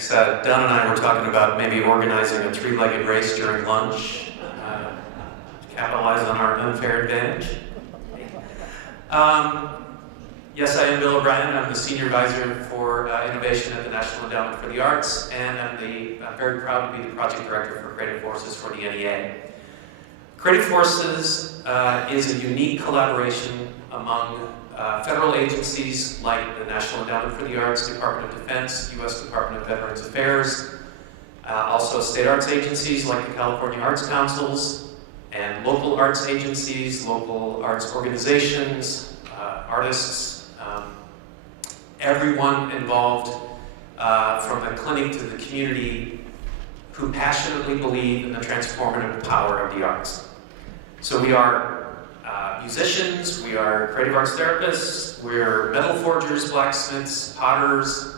Thanks. Don and I were talking about maybe organizing a three-legged race during lunch, to capitalize on our unfair advantage. Yes, I am Bill O'Brien. I'm the Senior Advisor for Innovation at the National Endowment for the Arts, and I'm very proud to be the Project Director for Creative Forces for the NEA. Creative Forces is a unique collaboration among federal agencies like the National Endowment for the Arts, Department of Defense, U.S. Department of Veterans Affairs, also state arts agencies like the California Arts Councils, and local arts agencies, local arts organizations, artists, everyone involved from the clinic to the community who passionately believe in the transformative power of the arts. So we are musicians, we are creative arts therapists, we're metal forgers, blacksmiths, potters,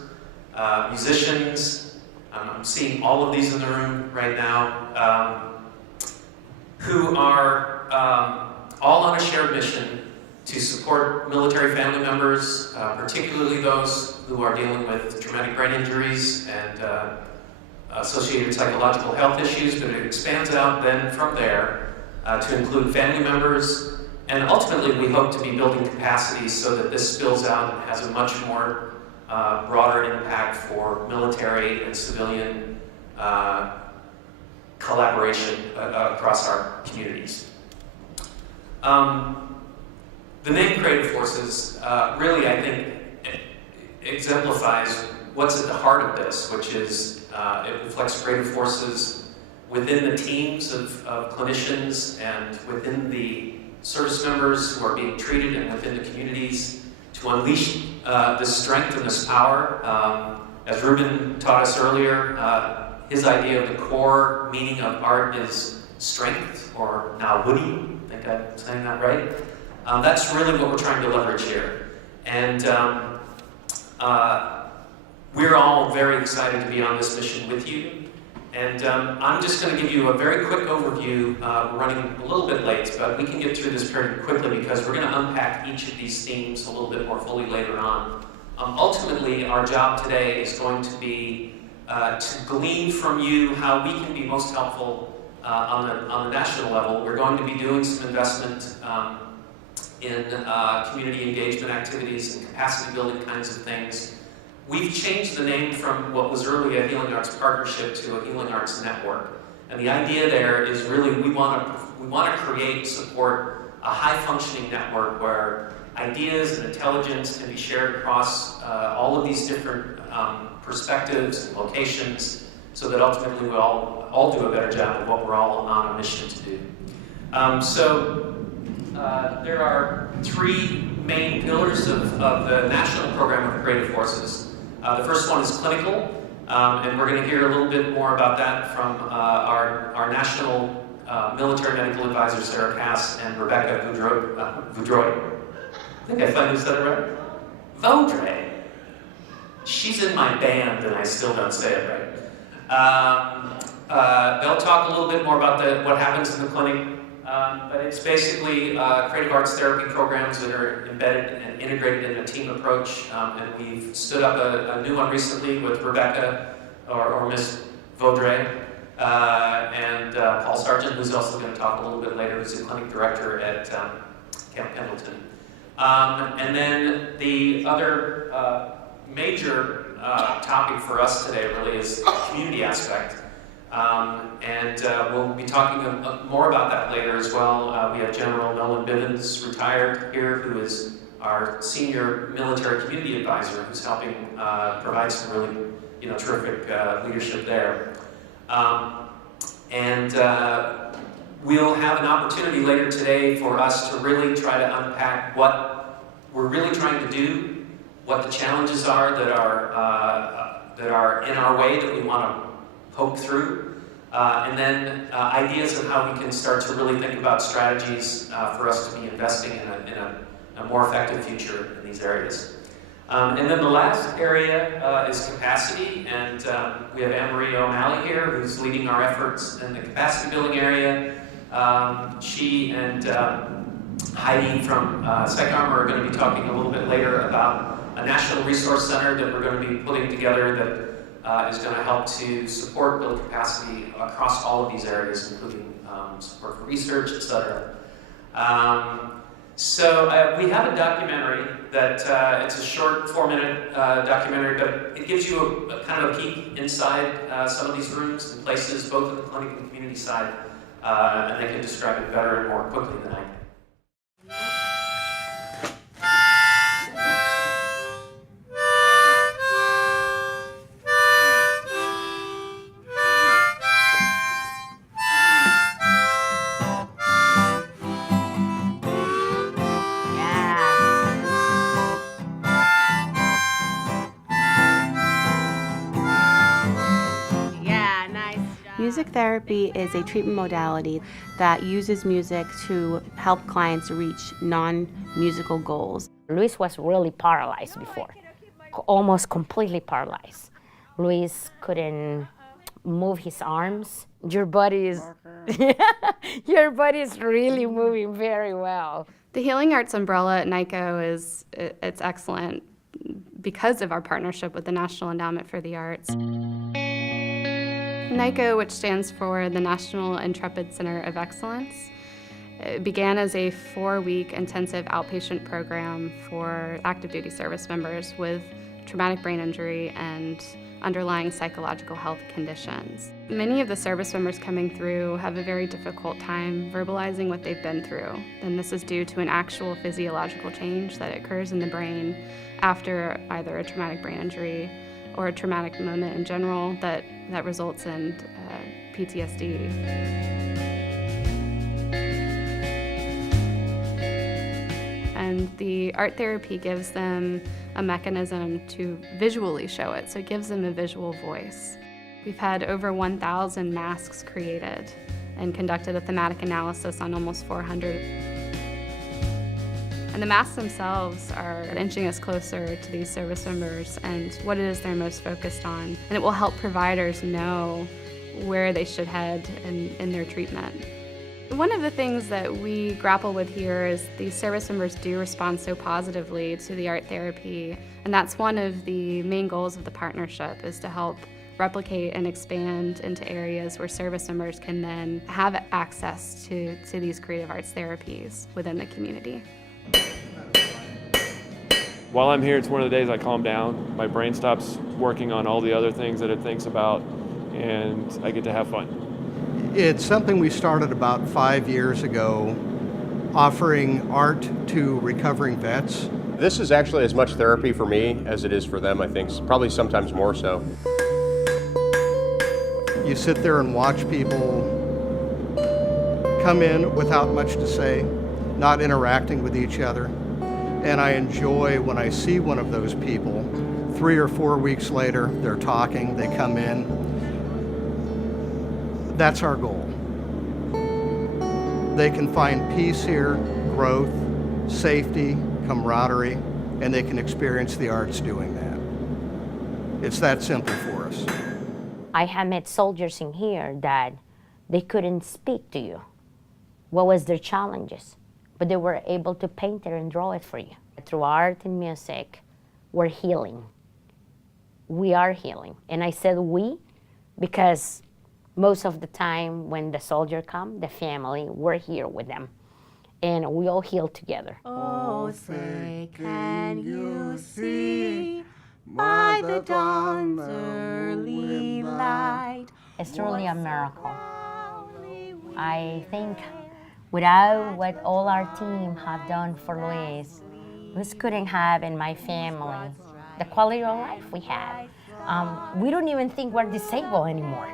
musicians. I'm seeing all of these in the room right now, who are all on a shared mission to support military family members, particularly those who are dealing with traumatic brain injuries and associated psychological health issues, but it expands out then from there to include family members. And ultimately, we hope to be building capacity so that this spills out and has a much more broader impact for military and civilian collaboration across our communities. The name Creative Forces really, I think, exemplifies what's at the heart of this, which is it reflects creative forces within the teams of clinicians and within the service members who are being treated and within the communities to unleash this strength and this power. As Ruben taught us earlier, his idea of the core meaning of art is strength, or Nawudi, I think I'm saying that right. That's really what we're trying to leverage here. And we're all very excited to be on this mission with you. And I'm just going to give you a very quick overview. We're running a little bit late, but we can get through this pretty quickly because we're going to unpack each of these themes a little bit more fully later on. Ultimately, our job today is going to be to glean from you how we can be most helpful on the national level. We're going to be doing some investment in community engagement activities and capacity building kinds of things. We've changed the name from what was earlier a Healing Arts Partnership to a Healing Arts Network. And the idea there is really we want to create and support a high-functioning network where ideas and intelligence can be shared across all of these different perspectives and locations so that ultimately we all do a better job of what we're all on a mission to do. There are three main pillars of the National Program of Creative Forces. The first one is clinical, and we're going to hear a little bit more about that from our National Military Medical Advisor, Sarah Cass, and Rebecca Voudroy. I think I finally said it right. Voudroy. She's in my band, and I still don't say it right. They'll talk a little bit more about what happens in the clinic. But it's basically creative arts therapy programs that are embedded and integrated in a team approach. And we've stood up a new one recently with Rebecca, or Miss Vaudrey, and Paul Sargent, who's also going to talk a little bit later, who's the clinic director at Camp Pendleton. And then the other major topic for us today really is the community aspect. We'll be talking more about that later as well. We have General Nolan Bivens, retired here, who is our senior military community advisor, who's helping provide some really, terrific leadership there. We'll have an opportunity later today for us to really try to unpack what we're really trying to do, what the challenges are that are in our way that we want to poke through, and then ideas of how we can start to really think about strategies for us to be investing in a more effective future in these areas. And then the last area is capacity, and we have Anne-Marie O'Malley here, who's leading our efforts in the capacity building area. She and Heidi from SecArm are going to be talking a little bit later about a national resource center that we're going to be putting together that is going to help to support build capacity across all of these areas, including support for research, etc. So we have a documentary that it's a short 4-minute documentary, but it gives you a kind of a peek inside some of these rooms and places, both in the clinic and community side, and they can describe it better and more quickly than I can. Music therapy is a treatment modality that uses music to help clients reach non-musical goals. Luis was really paralyzed before, almost completely paralyzed. Luis couldn't move his arms. Your body is really moving very well. The Healing Arts umbrella at NICO it's excellent because of our partnership with the National Endowment for the Arts. NICO, which stands for the National Intrepid Center of Excellence, began as a 4-week intensive outpatient program for active duty service members with traumatic brain injury and underlying psychological health conditions. Many of the service members coming through have a very difficult time verbalizing what they've been through, and this is due to an actual physiological change that occurs in the brain after either a traumatic brain injury or a traumatic moment in general that results in PTSD. And the art therapy gives them a mechanism to visually show it, so it gives them a visual voice. We've had over 1,000 masks created and conducted a thematic analysis on almost 400. And the masks themselves are inching us closer to these service members and what it is they're most focused on. And it will help providers know where they should head in their treatment. One of the things that we grapple with here is these service members do respond so positively to the art therapy. And that's one of the main goals of the partnership, is to help replicate and expand into areas where service members can then have access to these creative arts therapies within the community. While I'm here, it's one of the days I calm down. My brain stops working on all the other things that it thinks about, and I get to have fun. It's something we started about 5 years ago, offering art to recovering vets. This is actually as much therapy for me as it is for them, I think, probably sometimes more so. You sit there and watch people come in without much to say, not interacting with each other. And I enjoy when I see one of those people, 3 or 4 weeks later, they're talking, they come in. That's our goal. They can find peace here, growth, safety, camaraderie, and they can experience the arts doing that. It's that simple for us. I have met soldiers in here that they couldn't speak to you. What was their challenges? But they were able to paint it and draw it for you. Through art and music, we're healing. We are healing. And I said we because most of the time when the soldier come, the family, we're here with them. And we all heal together. Oh, say, can you see by the dawn's early light? It's truly a miracle. I think without what all our team have done for Luis, Luis couldn't have in my family the quality of life we have. We don't even think we're disabled anymore.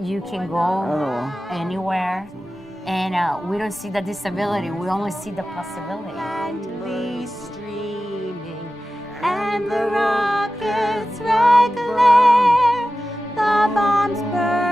You can go anywhere, and we don't see the disability, we only see the possibility. Streaming, and the rockets regular, the bombs burn.